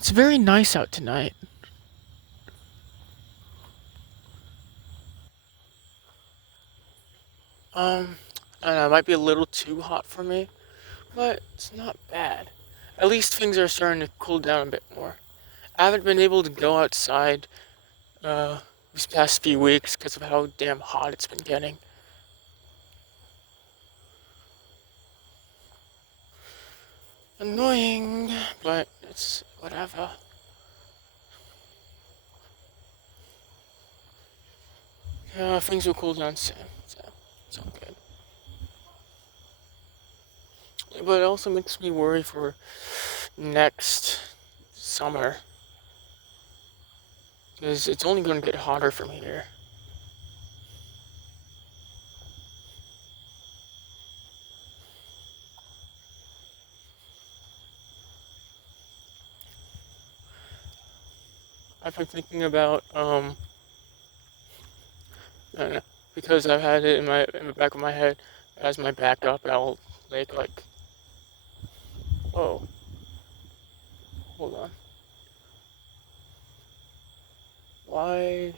It's very nice out tonight. Um, I don't know, it might be a little too hot for me, but it's not bad. At least things are starting to cool down a bit more. I haven't been able to go outside uh, these past few weeks because of how damn hot it's been getting. Annoying, but it's whatever. Things will cool down soon, so it's all good. But it also makes me worry for next summer, because it's only going to get hotter from here. I've been thinking about I don't know, because I've had it in the back of my head as my backup. I'll make like, oh, hold on, why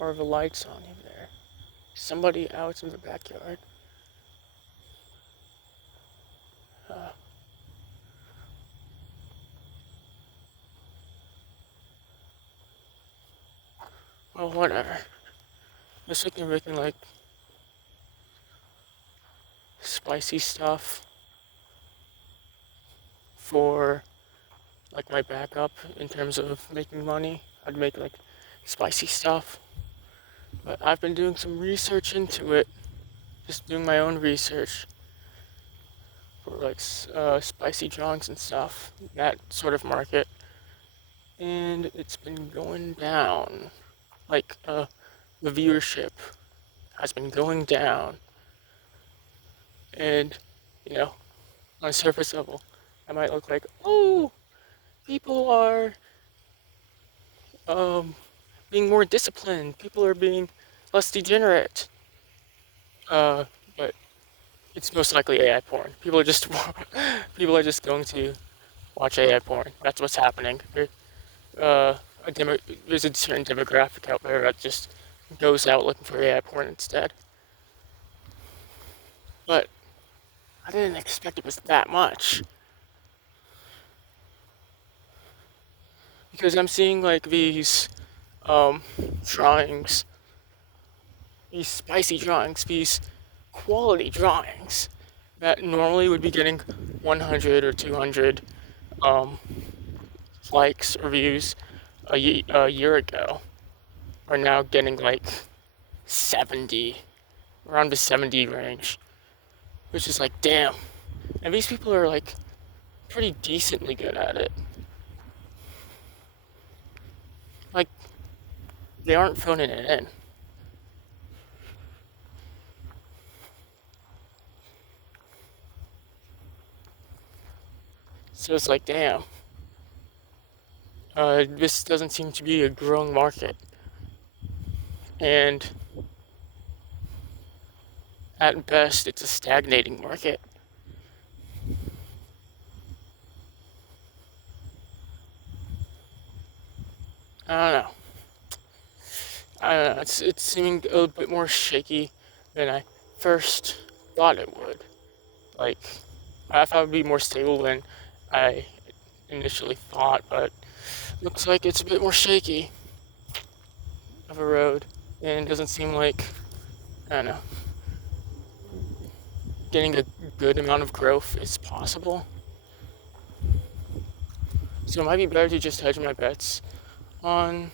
are the lights on in there? Somebody out in the backyard. Uh, well, whatever. Just thinking of making like spicy stuff for like my backup in terms of making money. I'd make like spicy stuff, but I've been doing some research into it. Just doing my own research for like spicy drinks and stuff. That sort of market, and it's been going down. Like the viewership has been going down, and you know, on a surface level, I might look like, oh, people are um being more disciplined. People are being less degenerate. Uh, but it's most likely AI porn. People are just going to watch AI porn. That's what's happening. Uh, there's a certain demographic out there that just goes out looking for AI porn instead. But I didn't expect it was that much because I'm seeing like these um, drawings, these spicy drawings, these quality drawings that normally would be getting 100 or 200 um, likes or views a year ago are now getting like 70, around the 70 range, which is like, damn. And these people are like pretty decently good at it. Like, they aren't phoning it in. So it's like, damn, this doesn't seem to be a growing market. And at best, it's a stagnating market. I don't know. I don't know. It's seeming a little bit more shaky than I first thought it would. Like, I thought it would be more stable than I initially thought, but looks like it's a bit more shaky of a road, and doesn't seem like, I don't know, getting a good amount of growth is possible. So it might be better to just hedge my bets on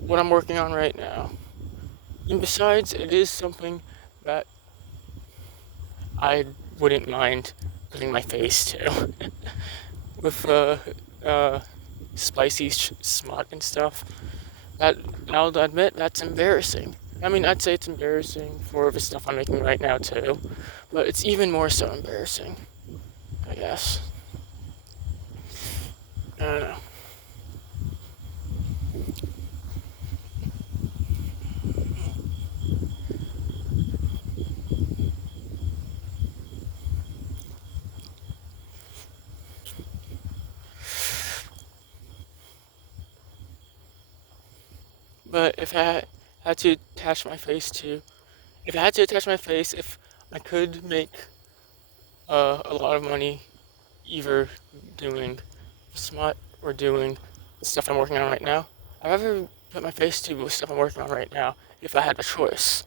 what I'm working on right now. And besides, it is something that I wouldn't mind putting my face to with uh, spicy smut and stuff. That I'll admit that's embarrassing. I mean, I'd say it's embarrassing for the stuff I'm making right now too, but it's even more so embarrassing, I guess. I don't know. But if I had to attach my face to, if I had to attach my face, if I could make a lot of money either doing smut or doing the stuff I'm working on right now, I'd rather put my face to the stuff I'm working on right now if I had a choice.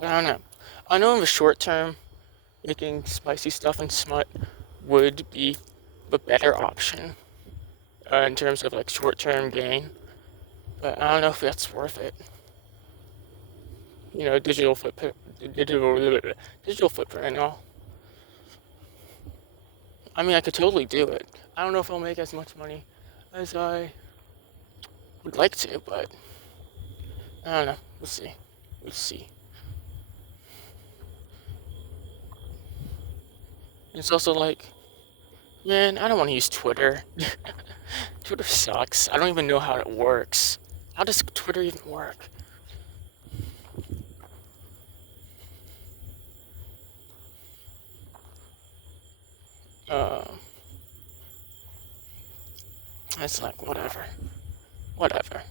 But I don't know. I know in the short term, making spicy stuff and smut would be the better option in terms of like short-term gain. But I don't know if that's worth it. You know, digital footprint and all. I mean, I could totally do it. I don't know if I'll make as much money as I would like to, but I don't know. We'll see. We'll see. It's also like, man, I don't want to use Twitter. Twitter sucks. I don't even know how it works. How does Twitter even work? Uh, it's like, whatever. Whatever.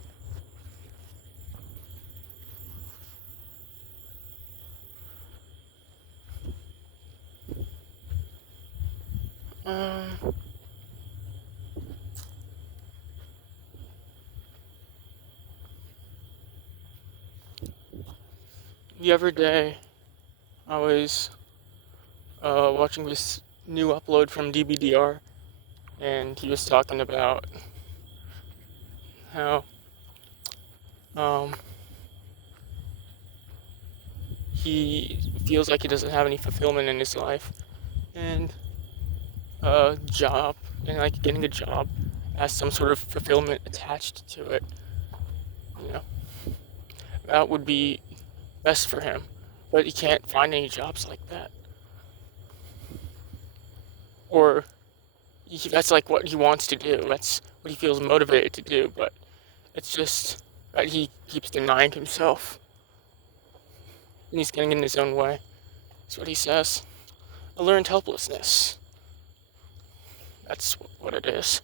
Um, the other day, I was watching this new upload from DBDR, and he was talking about how um, he feels like he doesn't have any fulfillment in his life, and a job, and like getting a job has some sort of fulfillment attached to it. You know, that would be best for him, but he can't find any jobs like that, or that's like what he wants to do. That's what he feels motivated to do, but it's just that he keeps denying himself, and he's getting in his own way. That's what he says. A learned helplessness. That's what it is.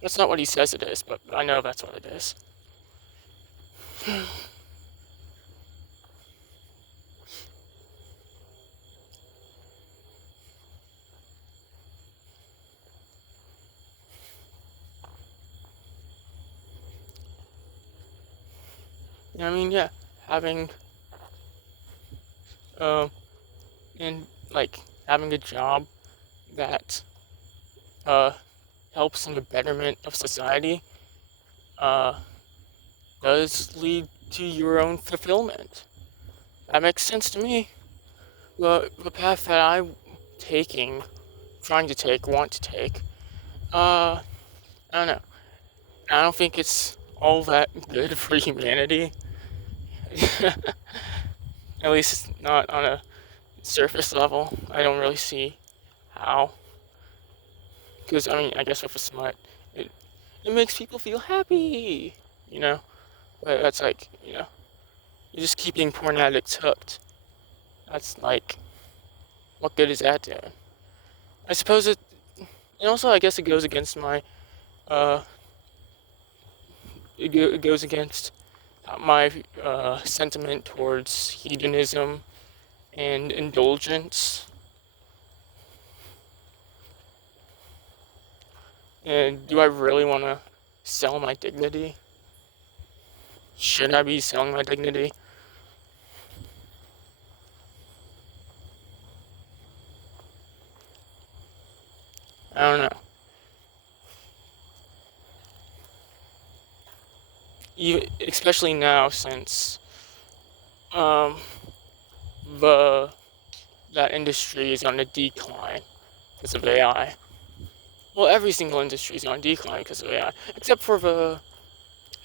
That's not what he says it is, but I know that's what it is. I mean, yeah, having um and like having a job that uh helps in the betterment of society uh does lead to your own fulfillment. That makes sense to me. The path that I'm taking, trying to take, want to take, I don't know. I don't think it's all that good for humanity. At least not on a surface level. I don't really see how. Because, I mean, I guess with a smut, it, it makes people feel happy, you know? But that's like, you're just keeping porn addicts hooked. That's like, what good is that doing? I suppose and also I guess it goes against uh, it goes against my sentiment towards hedonism and indulgence. And do I really want to sell my dignity? Should I be selling my dignity? I don't know. Especially now, since um, the that industry is on a decline because of AI. Well, every single industry is on decline because of AI, except for the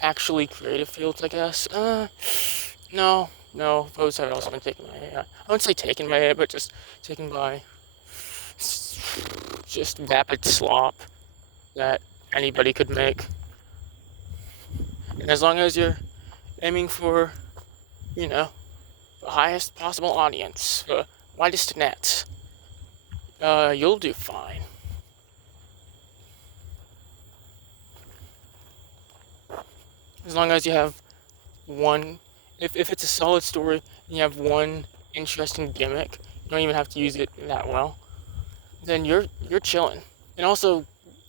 actually creative fields, I guess. No, those have also been taken by AI. I wouldn't say taken by AI, but just taken by just vapid slop that anybody could make. And as long as you're aiming for, you know, the highest possible audience, the widest net, you'll do fine. As long as you have one, if it's a solid story and you have one interesting gimmick, you don't even have to use it that well, then you're chilling. And also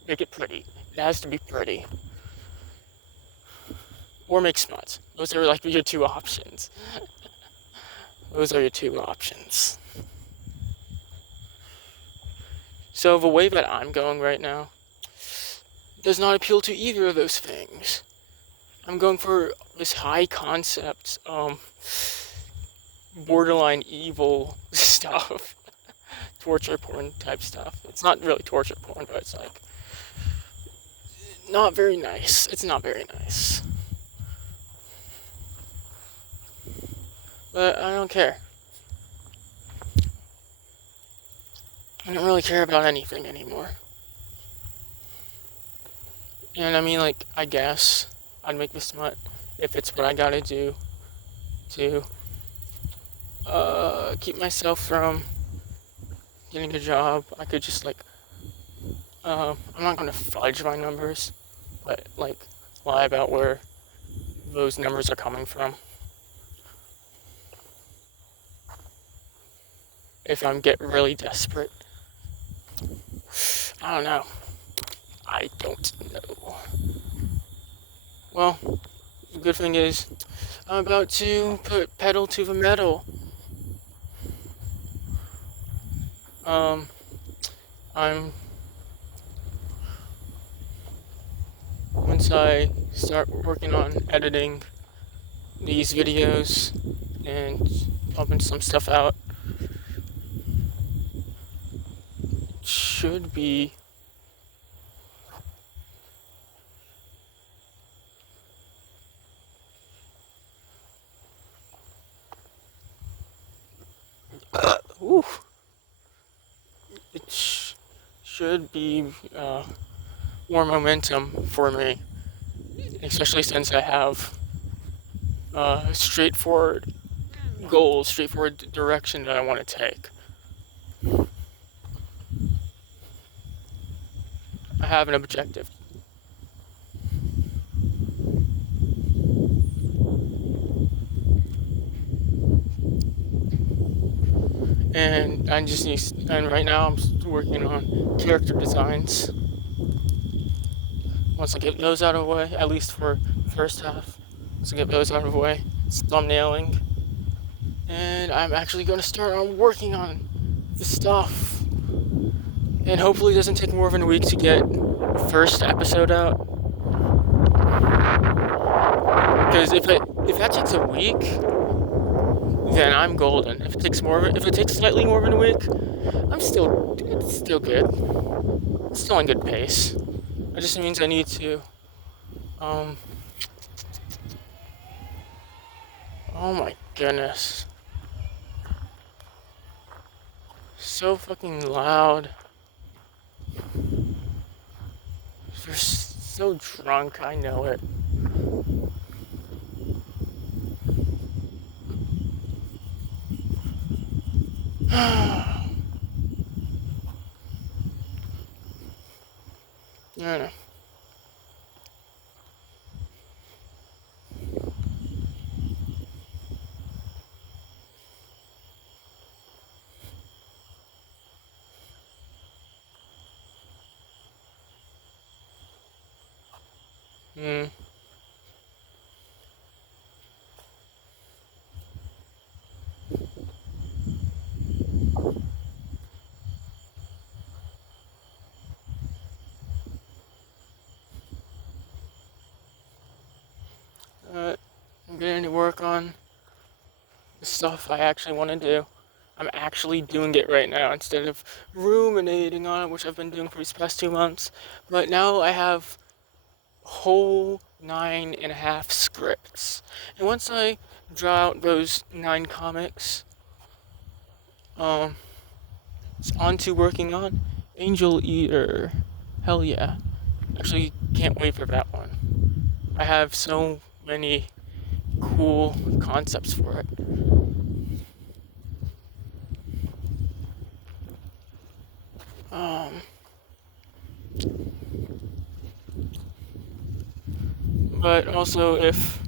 make it pretty. It has to be pretty. Or make smut. Those are like your two options. Those are your two options. So the way that I'm going right now does not appeal to either of those things. I'm going for this high concept, borderline evil stuff. Torture porn type stuff. It's not really torture porn, but it's like not very nice. It's not very nice. But I don't care. I don't really care about anything anymore. And I mean, like, I guess I'd make the smut if it's what I gotta do to keep myself from getting a job. I could just like, I'm not gonna fudge my numbers, but like lie about where those numbers are coming from. If I'm get really desperate. I don't know. I don't know. Well, the good thing is I'm about to put pedal to the metal. I'm once I start working on editing these videos and pumping some stuff out, it should be should be more momentum for me, especially since I have straightforward goals, straightforward direction that I want to take. I have an objective. And and right now I'm working on character designs. Once I get those out of the way, at least for the first half, once I get those out of the way, it's thumbnailing. And I'm actually going to start on working on the stuff. And hopefully it doesn't take more than a week to get the first episode out. Because if that takes a week, then I'm golden. If it takes slightly more than a week, it's still good. It's still on good pace. It just means I need to, oh my goodness. So fucking loud. You're so drunk, I know it. I don't know. I'm getting to work on the stuff I actually want to do. I'm actually doing it right now instead of ruminating on it, which I've been doing for these past 2 months. But now I have whole 9.5 scripts. And once I draw out those 9 comics, it's on to working on Angel Eater. Hell yeah. Actually, can't wait for that one. I have so many cool concepts for it. But also, if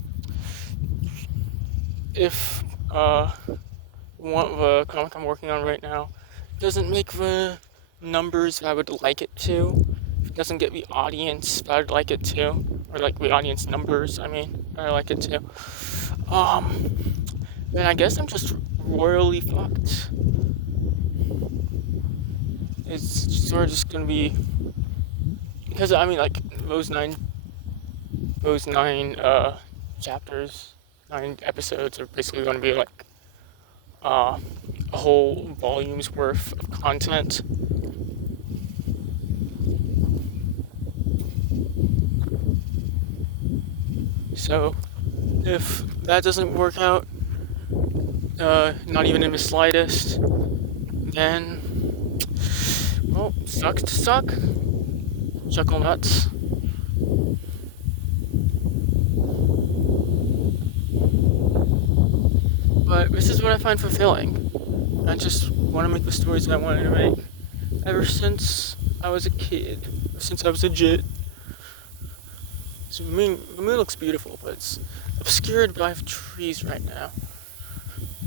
one the comic I'm working on right now doesn't make the numbers I would like it to, if it doesn't get the audience that I'd like it to, or like the audience numbers, I mean, I like it to, then I guess I'm just royally fucked. It's sort of just gonna be because I mean like those nine chapters, 9 episodes are basically gonna be like a whole volume's worth of content. So if that doesn't work out, not even in the slightest, then well, sucks to suck. Chuckle nuts. But this is what I find fulfilling. I just want to make the stories I wanted to make ever since I was a kid, since I was a jit. So the moon looks beautiful, but it's obscured by trees right now.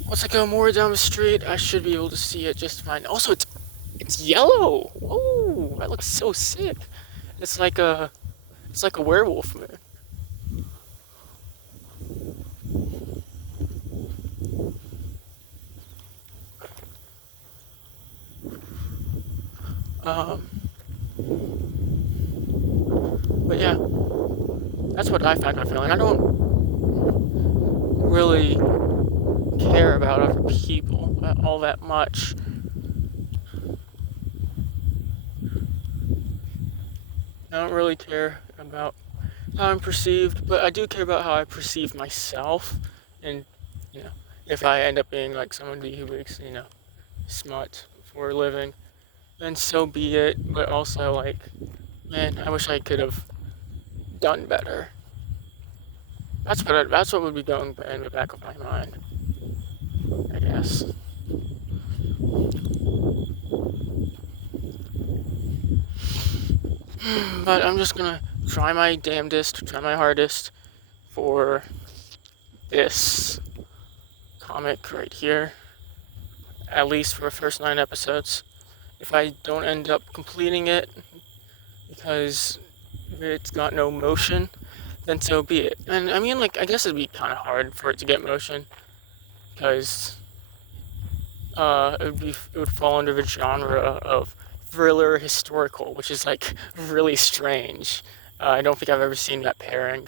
Once I go more down the street, I should be able to see it just fine. Also, it's yellow. Oh, that looks so sick. It's like a werewolf moon. Um, but yeah, that's what I find my feeling. I don't really care about other people all that much. I don't really care about how I'm perceived, but I do care about how I perceive myself. And, you know, if I end up being like somebody who makes, smut for a living, then so be it. But also, like, man, I wish I could have done better. That's what would be going in the back of my mind, I guess. But I'm just gonna try my damnedest, try my hardest for this comic right here, at least for the first 9 episodes. If I don't end up completing it because it's got no motion, then so be it. And I mean, like, I guess it'd be kind of hard for it to get motion because it would fall under the genre of thriller historical, which is like really strange. I don't think I've ever seen that pairing.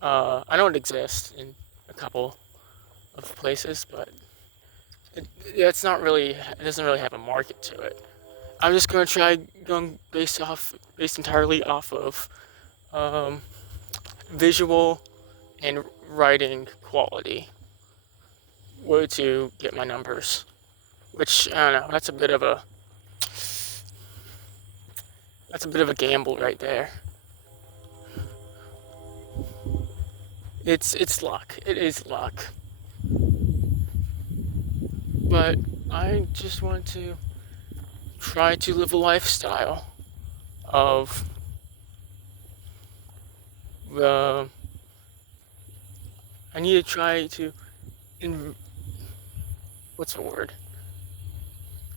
I know it exists in a couple of places, but it's not really. It doesn't really have a market to it. I'm just gonna try going based entirely off of um, visual and writing quality to get my numbers. Which I don't know. That's a bit of a gamble right there. It's luck. It is luck. But I just want to try to live a lifestyle of the. I need to try to. What's the word?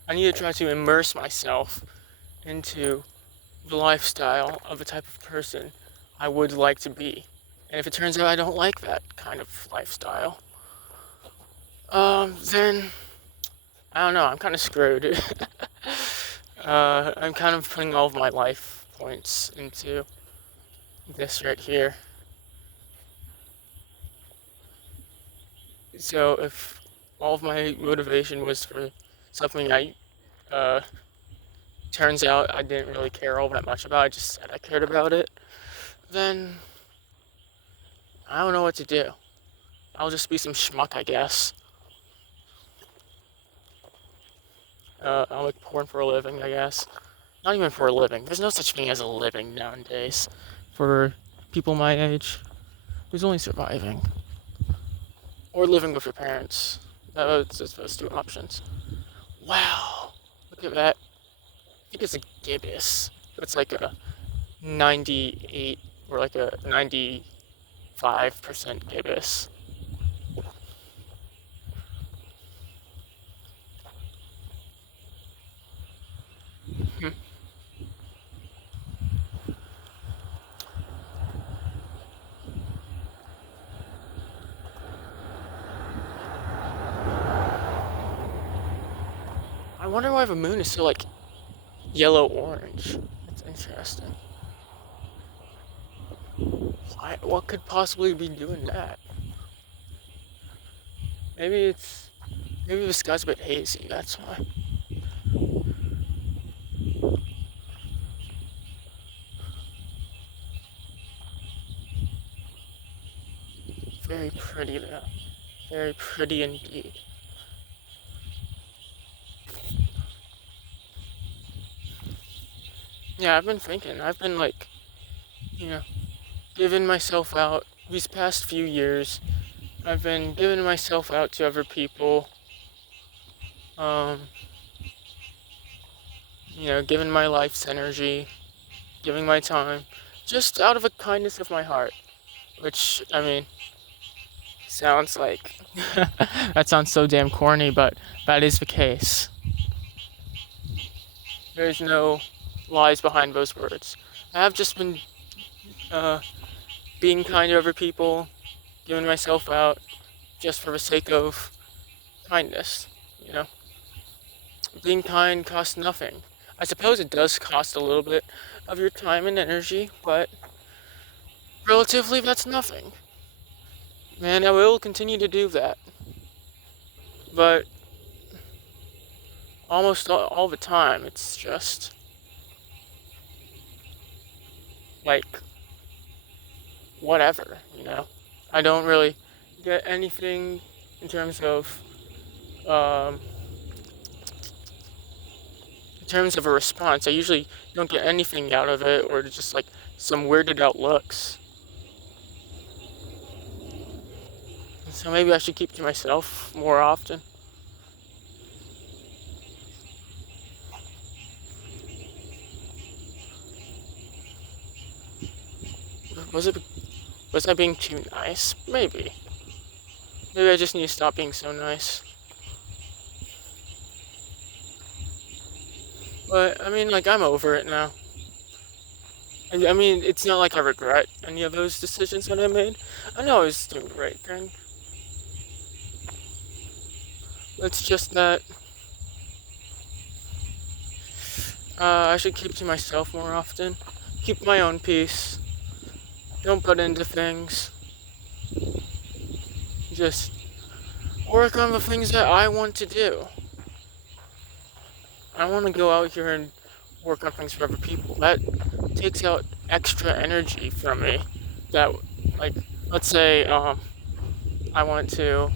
I need to try to immerse myself into the lifestyle of the type of person I would like to be. And if it turns out I don't like that kind of lifestyle, then I don't know. I'm kind of screwed. I'm kind of putting all of my life points into this right here. So if all of my motivation was for something uh, turns out I didn't really care all that much about, I just said I cared about it, then I don't know what to do. I'll just be some schmuck, I guess. I'll make porn for a living, I guess. Not even for a living. There's no such thing as a living nowadays for people my age. There's only surviving. Or living with your parents. That's just those two options. Wow. Look at that. I think it's a gibbous. It's like a 98 or like a 90. 5% gibbous. I wonder why the moon is so like yellow-orange. That's interesting. What could possibly be doing that? Maybe the sky's a bit hazy, that's why. Very pretty though. Very pretty indeed. Yeah, I've been thinking. I've been like, you know, giving myself out these past few years. I've been giving myself out to other people. Um, giving my life's energy, giving my time, just out of a kindness of my heart. Which, I mean, sounds like that sounds so damn corny, but that is the case. There's no lies behind those words. I have just been being kind to other people, giving myself out just for the sake of kindness, you know? Being kind costs nothing. I suppose it does cost a little bit of your time and energy, but relatively that's nothing. And I will continue to do that. But almost all the time, it's just like whatever, I don't really get anything in terms of um, a response. I usually don't get anything out of it, or just like some weirded out looks. So maybe I should keep to myself more often. Was it was I being too nice? Maybe. Maybe I just need to stop being so nice. But I mean, like, I'm over it now. I mean, it's not like I regret any of those decisions that I made. I know I was doing the right thing. It's just that I should keep to myself more often. Keep my own peace. Don't put into things. Just work on the things that I want to do. I want to go out here and work on things for other people. That takes out extra energy from me. That, like, let's say I want to,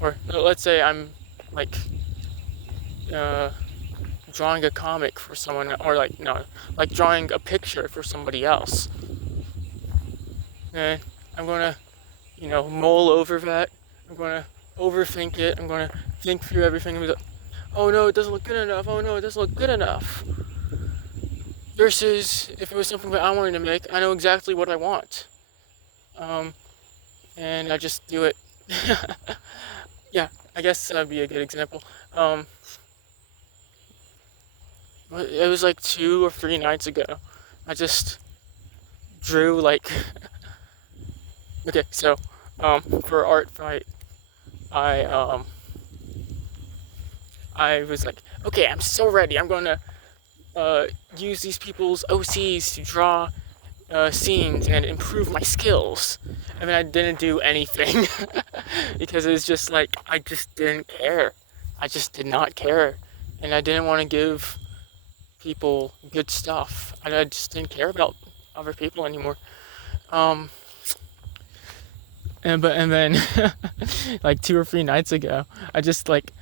or let's say I'm like drawing a comic for someone, or like no, like drawing a picture for somebody else. And I'm gonna, mull over that. I'm gonna overthink it. I'm gonna think through everything and be like, oh no, it doesn't look good enough. Oh no, it doesn't look good enough. Versus if it was something that I wanted to make, I know exactly what I want. And I just do it. Yeah, I guess that'd be a good example. It was like 2 or 3 nights ago. I just drew like okay, so for Art Fight, I I was like, okay, I'm so ready. I'm gonna use these people's OCs to draw scenes and improve my skills. And then I didn't do anything because it was just like I just didn't care. I just did not care, and I didn't want to give people good stuff. I just didn't care about other people anymore. Um, and then like 2 or 3 nights ago, I just like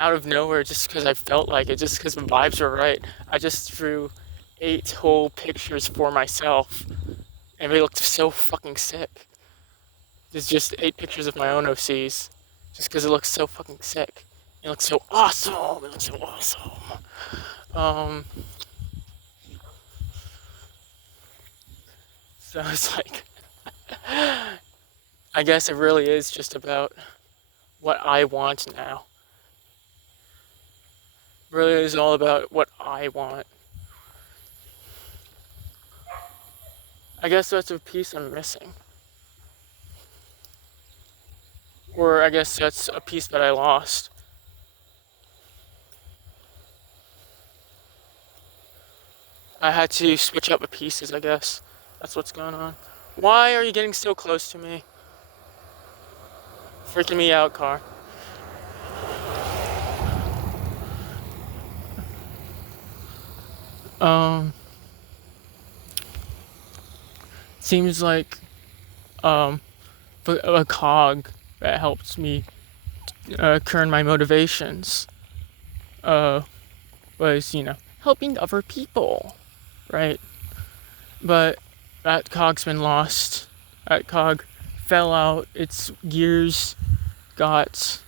out of nowhere, just because I felt like it, just because the vibes were right, I just drew 8 whole pictures for myself, and they looked so fucking sick. There's just 8 pictures of my own OCs, just because it looks so fucking sick. It looks so awesome. It looks so awesome. So it's like, I guess it really is just about what I want now. It really is all about what I want. I guess that's a piece I'm missing. Or I guess that's a piece that I lost. I had to switch up the pieces, I guess. That's what's going on. Why are you getting so close to me? Freaking me out, car. Um, seems like um a cog that helps me curb my motivations. Uh, was helping other people, right? But that cog's been lost. That cog fell out. Its gears got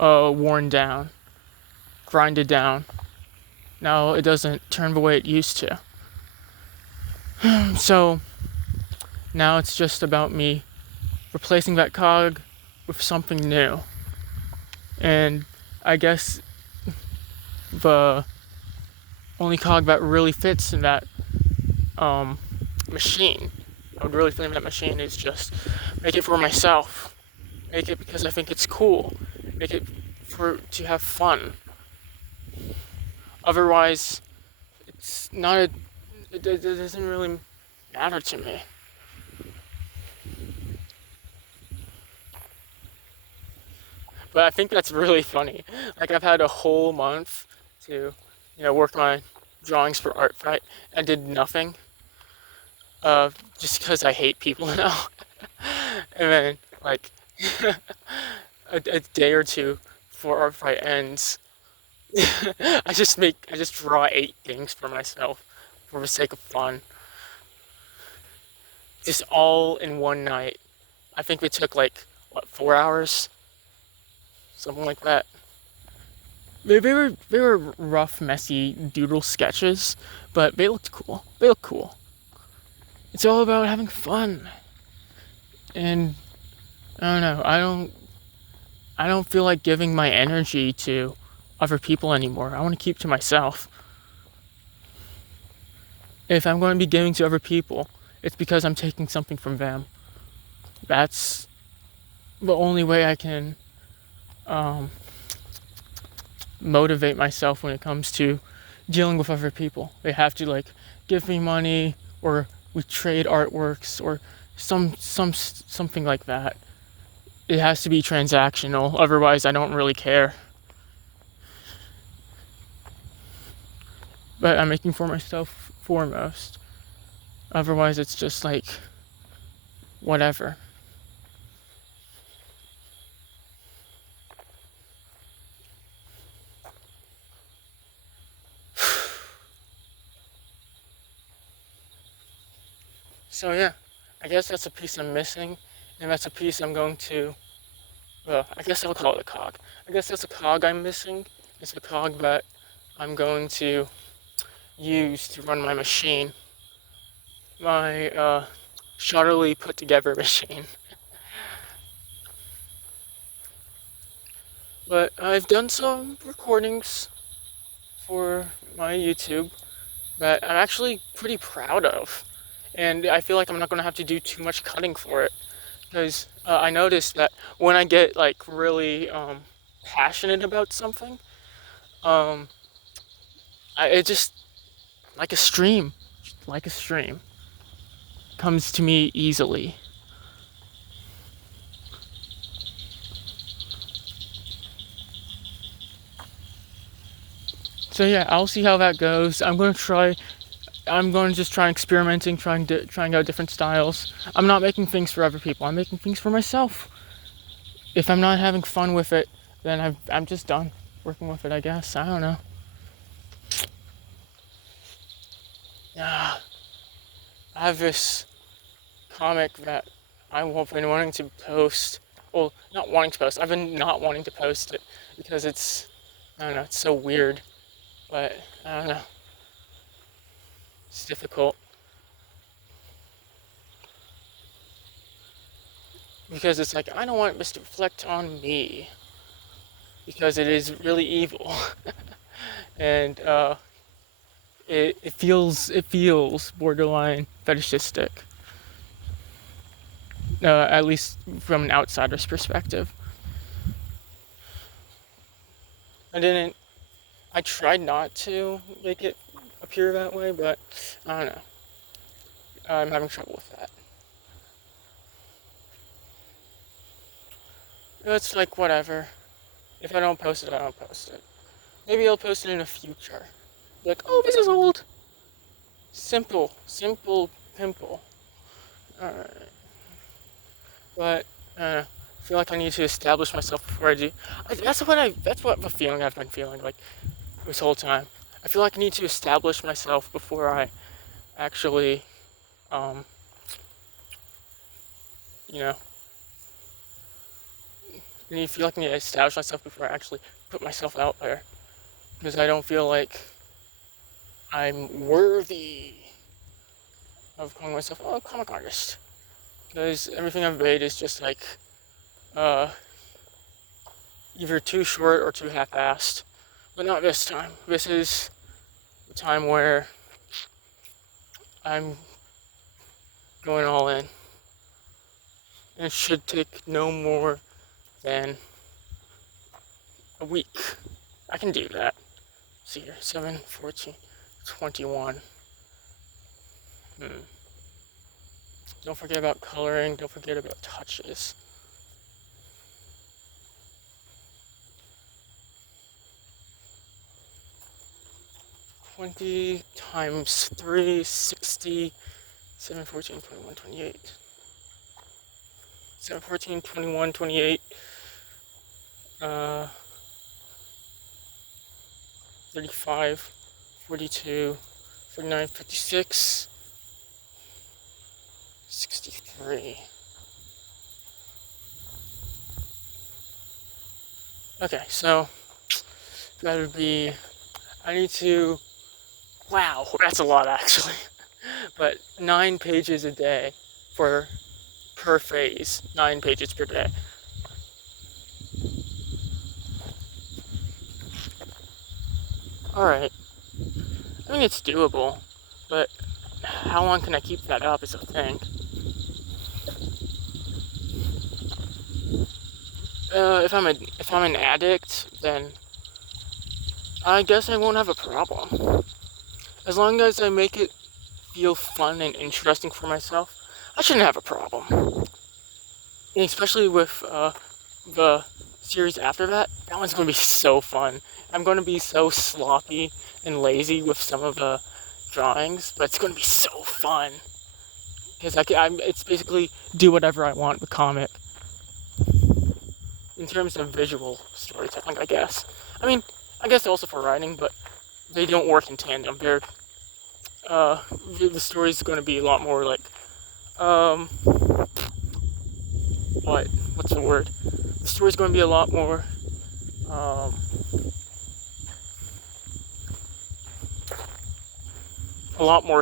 worn down, grinded down. Now it doesn't turn the way it used to. So now it's just about me replacing that cog with something new. And I guess the only cog that really fits in that machine, I would really fit in that machine, is just make it for myself. Make it because I think it's cool. Make it to have fun. Otherwise, it's not a. It doesn't really matter to me. But I think that's really funny. Like I've had a whole month to, work my drawings for Art Fight. I did nothing. Just because I hate people now. And then like a day or two before Art Fight ends, I just draw 8 things for myself for the sake of fun. Just all in one night. I think it took like what 4 hours, something like that. They were rough, messy doodle sketches, but they looked cool. They look cool. It's all about having fun, and I don't know. I don't feel like giving my energy to other people anymore. I want to keep to myself. If I'm going to be giving to other people, it's because I'm taking something from them. That's the only way I can um, motivate myself when it comes to dealing with other people. They have to like give me money, or we trade artworks, or something like that. It has to be transactional, otherwise I don't really care. But I'm making for myself foremost. Otherwise it's just like whatever. So yeah, I guess that's a piece I'm missing, and that's a piece I'm going to. Well, I guess I'll call it a cog. I guess that's a cog I'm missing. It's a cog that I'm going to use to run my machine, my shoddily put together machine. But I've done some recordings for my YouTube that I'm actually pretty proud of, and I feel like I'm not going to have to do too much cutting for it. Because I noticed that when I get like really passionate about something, um, it just like a stream, like a stream, comes to me easily. So yeah, I'll see how that goes. I'm gonna try. I'm going to just try experimenting, trying out different styles. I'm not making things for other people. I'm making things for myself. If I'm not having fun with it, then I'm just done working with it. I guess I don't know. Yeah, I have this comic that I've been wanting to post. Well, not wanting to post. I've been not wanting to post it because I don't know, it's so weird. But I don't know, it's difficult. because it's like I don't want this to reflect on me because it is really evil, and it feels borderline fetishistic, at least from an outsider's perspective. I didn't. I tried not to make it appear that way, but I don't know. I'm having trouble with that. It's like whatever. If I don't post it, I don't post it. Maybe I'll post it in the future. Like, oh, this is old. Simple pimple. Alright. But I feel like I need to establish myself before I do. That's what the feeling I've been feeling like this whole time. I feel like I need to establish myself before I actually, um, you know, I feel like I need to establish myself before I actually put myself out there. Because I don't feel like I'm worthy of calling myself a comic artist. Because everything I've made is just like, uh, either too short or too half-assed. But not this time. This is the time where I'm going all in. And it should take no more than a week. I can do that. See here, 7, 14, 21. Don't forget about coloring, don't forget about touches. 20 times 3, 60, 7, 14, 21, 28. 7, 14, 21, 28, 35, 42, 49, 56, 63. Okay, so that would be, I need to, wow, that's a lot actually. But 9 pages a day per phase, 9 pages per day. Alright, I mean it's doable, but how long can I keep that up is a thing. If I'm an addict, then I guess I won't have a problem. As long as I make it feel fun and interesting for myself, I shouldn't have a problem. And especially with the series after that, that one's gonna be so fun. I'm gonna be so sloppy and lazy with some of the drawings, but it's gonna be so fun because it's basically do whatever I want with comic in terms of visual storytelling, I guess. I mean, I guess also for writing, but they don't work in tandem. The story's going to be a lot more like, what's the word? The story's going to be a lot more,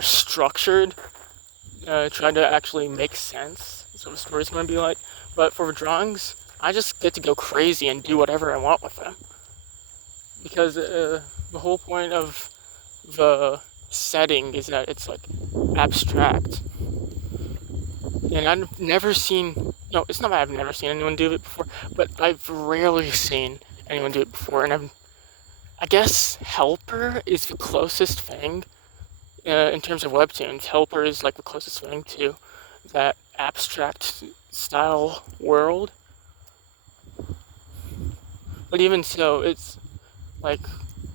structured. Try to actually make sense. So the story's going to be like. But for drawings, I just get to go crazy and do whatever I want with them. Because the whole point of the setting is that it's like abstract. And I've never seen, no, it's not that I've never seen anyone do it before, but I've rarely seen anyone do it before. And I guess Helper is the closest thing in terms of webtoons. Helper is like the closest thing to that abstract style world. But even so, it's like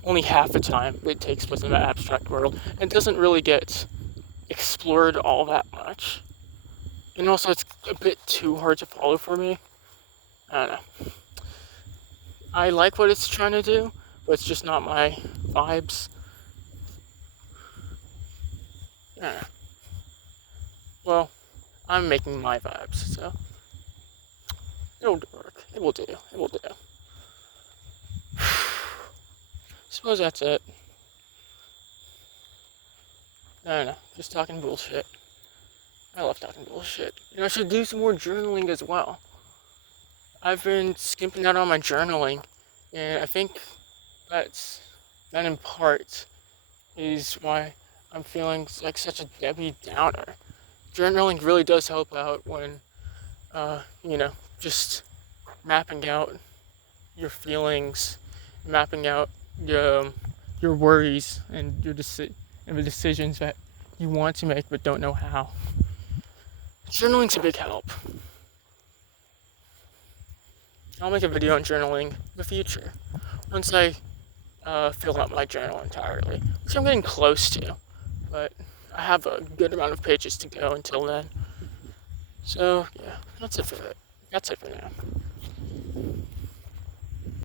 only half the time it takes place in the abstract world. It doesn't really get explored all that much. And also, it's a bit too hard to follow for me. I don't know. I like what it's trying to do, but it's just not my vibes. I don't know. Well, I'm making my vibes, so it'll work. It will do. It will do. Suppose that's it. I don't know. Just talking bullshit. I love talking bullshit. I should do some more journaling as well. I've been skimping out on my journaling, and I think that in part is why I'm feeling like such a Debbie Downer. Journaling really does help out when, just mapping out your feelings, mapping out your worries and and the decisions that you want to make but don't know how. Journaling's a big help. I'll make a video on journaling in the future once I fill out my journal entirely, which I'm getting close to, but I have a good amount of pages to go until then. So yeah, that's it for now.